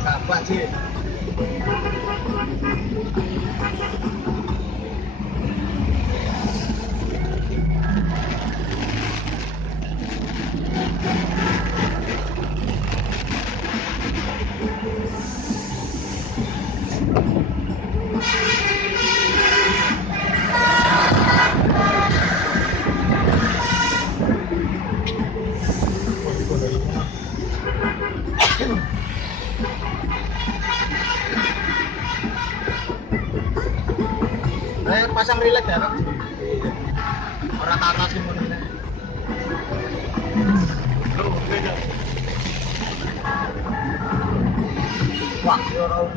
Sahabat sih. Pasang relay ya, Pak. Orang tata sih mau ini. Wah, ya orang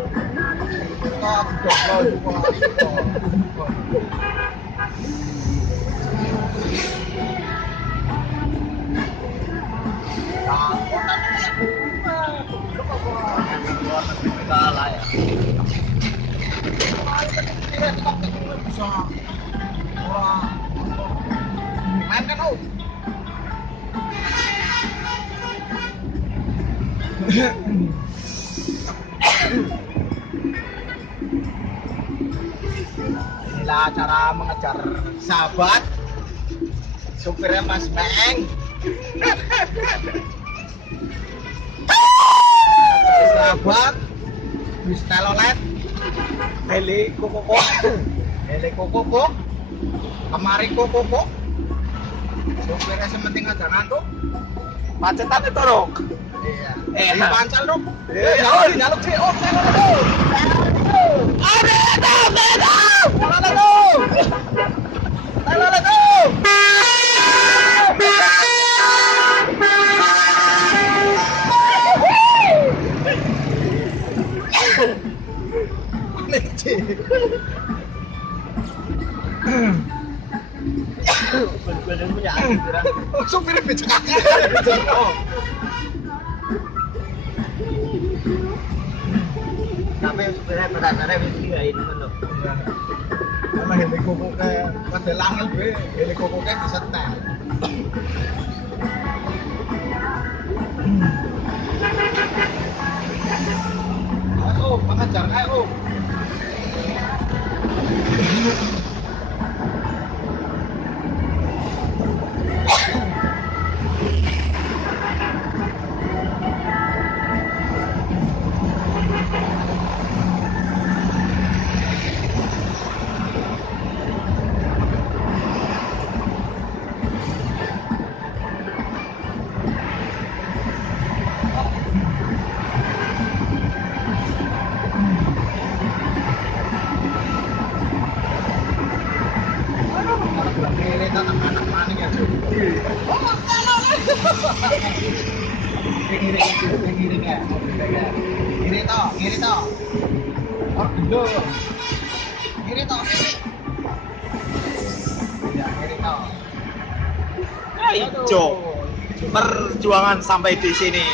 main kan oh. Inilah cara mengejar sahabat supirnya Mas Meng. Sahabat bis telolet heli kokoko kemari kokoko supirnya sementing aja ngantuk macetan itu dong. Iya pancal dong. Nyaluk sih om supirnya becak. Tapi supirnya pada ini loh. Emang heli koko kayak pada langit gue, heli koko kayak disetel. Ayo, pengejar, ayo. Ngiri toh. Oh, gendul. Ngiri toh. Ya, ngiri toh. Ayo, perjuangan sampai di sini.